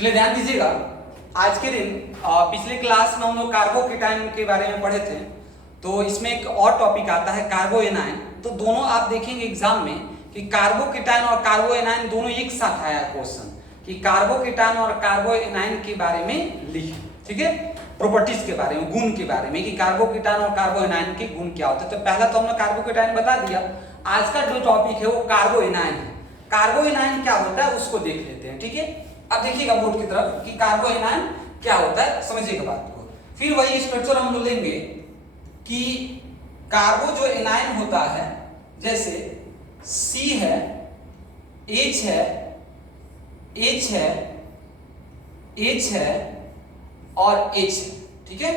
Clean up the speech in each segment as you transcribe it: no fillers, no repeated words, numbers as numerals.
चलिए ध्यान दीजिएगा, आज के दिन पिछले क्लास में हम लोग कार्बोकेटाइन के बारे में पढ़े थे। तो इसमें एक और टॉपिक आता है कार्बोएनाइन। तो दोनों आप देखेंगे एग्जाम में कि कार्बोकेटाइन और कार्बोएनाइन दोनों एक साथ आया क्वेश्चन कि कार्बोकेटाइन और कार्बोएनाइन के बारे में लिखें, ठीक है, प्रॉपर्टीज के बारे में, गुण के बारे में कि कार्बोकेटाइन और कार्बोएनाइन के गुण क्या होते हैं। तो पहला तो हमने कार्बोकेटाइन बता दिया। आज का जो टॉपिक है वो कार्बोएनाइन है। कार्बोएनाइन क्या होता है उसको देख लेते हैं, ठीक है। अब देखिएगा बोर्ड की तरफ कि कार्बोएनाइन क्या होता है, समझिएगा बात को। फिर वही स्ट्रक्चर हम लोग लेंगे कि कार्बो जो एनाइन होता है, जैसे C है, H है, H है, H है और H है, ठीक है।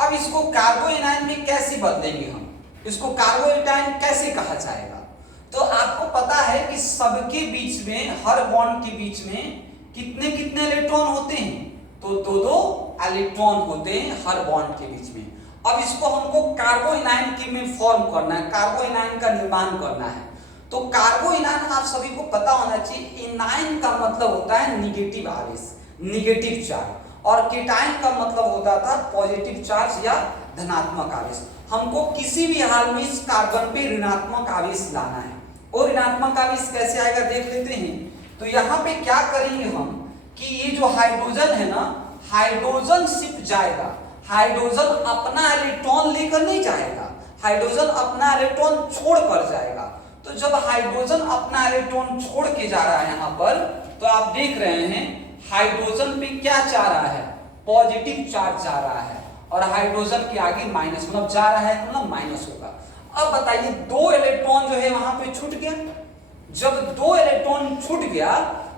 अब इसको कार्बोएनाइन में कैसे बदलेंगे हम, इसको कार्बोएनाइन कैसे कहा जाएगा। तो आपको पता है कि सबके बीच में, हर बॉन्ड के बीच में कितने कितने इलेक्ट्रॉन होते हैं, तो दो दो इलेक्ट्रॉन होते हैं हर बॉन्ड के बीच में। अब इसको हमको कार्बोएनाइन के में फॉर्म करना है, कार्बोएनाइन का निर्माण करना है। तो कार्बोएनाइन आप सभी को पता होना चाहिए, एनाइन का मतलब होता है निगेटिव आवेश, निगेटिव चार्ज, और केटाइन का मतलब होता था पॉजिटिव चार्ज या धनात्मक आवेश। हमको किसी भी हाल में इस कार्बन पे ऋणात्मक आवेश लाना है। और ऋणात्मक आवेश कैसे आएगा देख लेते हैं। तो यहाँ पे क्या करेंगे हम कि ये जो हाइड्रोजन है ना, हाइड्रोजन शिफ्ट जाएगा, हाइड्रोजन अपना इलेक्ट्रॉन लेकर नहीं जाएगा, हाइड्रोजन अपना इलेक्ट्रॉन छोड़ कर जाएगा। तो जब हाइड्रोजन अपना इलेक्ट्रॉन छोड़ के जा रहा है यहाँ पर, तो आप देख रहे हैं हाइड्रोजन पे क्या जा रहा है, पॉजिटिव चार्ज जा रहा है, और हाइड्रोजन के आगे माइनस, मतलब जा रहा है तो मतलब माइनस होगा। अब बताइए दो इलेक्ट्रॉन जो है वहां पे छूट गया। जब दो इलेक्ट्रॉन छूट गया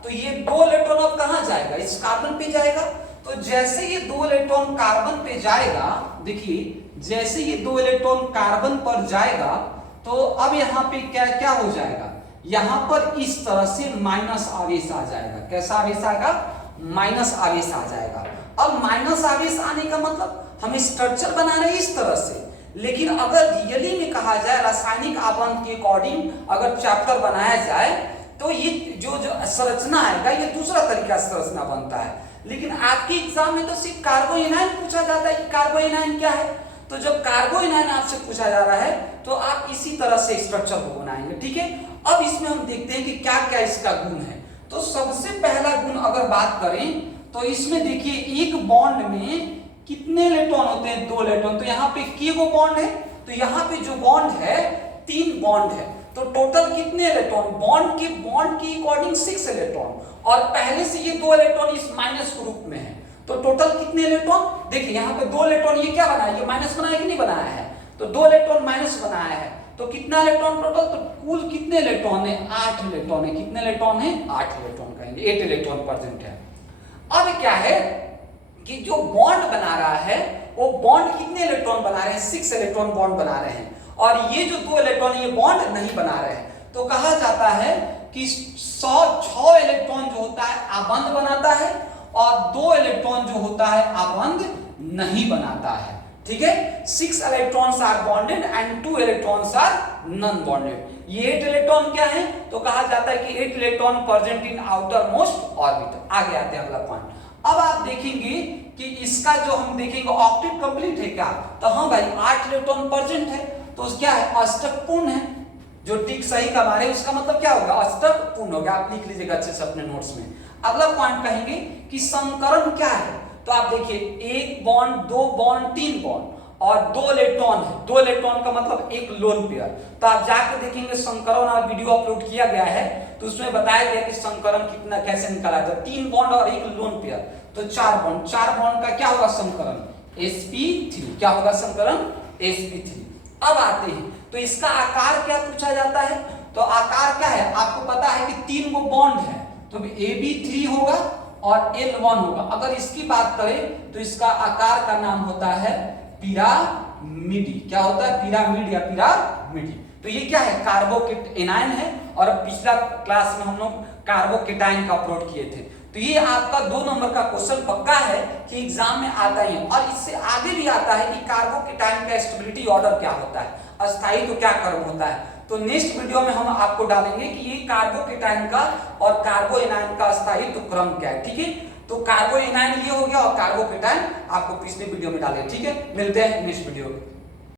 तो ये दो इलेक्ट्रॉन अब कहां जाएगा, इस कार्बन पे जाएगा। तो जैसे ये दो इलेक्ट्रॉन कार्बन पे जाएगा, देखिए जैसे ये दो इलेक्ट्रॉन कार्बन पर जाएगा, तो अब यहाँ पे क्या क्या हो जाएगा, यहाँ पर इस तरह से माइनस आवेश आ जाएगा। कैसा आवेश आएगा, माइनस आवेश आ जाएगा। अब माइनस आवेश आने का मतलब हम स्ट्रक्चर बना रहे हैं इस तरह से, लेकिन अगर रियली में कहा जाए, रासायनिक आबंध के अकॉर्डिंग अगर चैप्टर बनाया जाए, तो ये जो संरचना आएगा ये दूसरा तरीका से संरचना बनता है। लेकिन आपके एग्जाम में तो सिर्फ कार्बोएनाइन पूछा जाता है कि कार्बोएनाइन क्या है। तो जब कार्बोएनाइन आपसे पूछा जा रहा है तो आप इसी तरह से स्ट्रक्चर को बनाएंगे, ठीक है। अब इसमें हम देखते हैं कि क्या क्या इसका गुण है। तो सबसे पहला गुण अगर बात करें तो इसमें देखिए एक बॉन्ड में कितने इलेक्ट्रॉन होते हैं, दो इलेक्ट्रॉन। तो यहाँ पे कितने बॉन्ड है, तो यहाँ पे जो बॉन्ड है 3 बॉन्ड है। तो टोटल कितने इलेक्ट्रॉन, बॉन्ड के अकॉर्डिंग 6 इलेक्ट्रॉन, और पहले से ये 2 इलेक्ट्रॉन इस माइनस ग्रुप में है। तो टोटल कितने इलेक्ट्रॉन, देखिए यहाँ पे 2 इलेक्ट्रॉन, ये क्या बनाया, ये माइनस बनाया कि नहीं बनाया है, तो 2 इलेक्ट्रॉन माइनस बनाया है। तो कितना इलेक्ट्रॉन टोटल, तो कुल कितने इलेक्ट्रॉन है, 8 इलेक्ट्रॉन है। कितने इलेक्ट्रॉन है, 8 इलेक्ट्रॉन कहेंगे, 8 इलेक्ट्रॉन प्रेजेंट है। अब क्या है कि जो बॉन्ड बना रहा है वो बॉन्ड कितने इलेक्ट्रॉन बना रहे हैं, 6 इलेक्ट्रॉन बॉन्ड बना रहे हैं, और ये जो 2 इलेक्ट्रॉन ये बॉन्ड नहीं बना रहे हैं। तो कहा जाता है कि 6 इलेक्ट्रॉन जो होता है आबंध बनाता है, और 2 इलेक्ट्रॉन जो होता है आबंध नहीं बनाता है, ठीक है। 6 electrons are bonded and 2 electrons are non bonded. ये 8 इलेक्ट्रॉन क्या है, तो कहा जाता है कि 8 electron present in outer most orbit. आगे आते हैं अगला पॉइंट। अब आप देखेंगे कि इसका जो हम देखेंगे ऑक्टेट कंप्लीट है क्या, तो हाँ भाई 8 इलेक्ट्रॉन प्रेजेंट है, तो क्या है, अष्टक पूर्ण है। जो टिक सही का मारे उसका मतलब क्या होगा, अष्टक पूर्ण होगा। आप लिख लीजिएगा अच्छे से अपने नोट्स में। अगला पॉइंट कहेंगे कि संकरण क्या है। तो आप देखिए 1 बॉन्ड, 2 बॉन्ड, 3 बॉन्ड और 2 इलेक्ट्रॉन है। 2 इलेक्ट्रॉन का मतलब एक लोन पेयर। तो आप जाकर देखेंगे संकरण और वीडियो अपलोड किया गया है, तो उसमें बताया गया कि संकरण कितना कैसे निकाला जाता है। 3 बॉन्ड और एक लोन पेयर, तो 4 बॉन्ड, 4 बॉन्ड का क्या होगा संकरण, sp3। क्या होगा संकरण, sp3। अब आते हैं तो इसका आकार क्या पूछा जाता है। तो आकार क्या है, आपको पता है कि 3 गो बॉन्ड है, तो ab3 होगा और l1 होगा। अगर इसकी बात करें तो इसका आकार का नाम होता है पिरामिडी। क्या होता है, पिरामिड या पिरामिडी। तो ये क्या है, कार्बोकेटाइन है, और पिछला क्लास में हम लोग कार्बोकेटाइन का अपलोड किए थे। तो ये आपका 2 नंबर का क्वेश्चन पक्का है कि एग्जाम में आता ही है। और इससे आगे भी आता है कि कार्बोकेटाइन का स्टेबिलिटी ऑर्डर क्या होता है, अस्थायी तो क्या क्रम होता है। तो नेक्स्ट वीडियो में हम आपको डालेंगे कि ये कार्बोकेटाइन का और कार्बोएनाइन का अस्थायित्व क्रम क्या है, ठीक है। तो कार्बो एनायन ये हो गया और कार्बोकेटायन आपको पिछले वीडियो में डाले। ठीक है, मिलते हैं नेक्स्ट वीडियो में।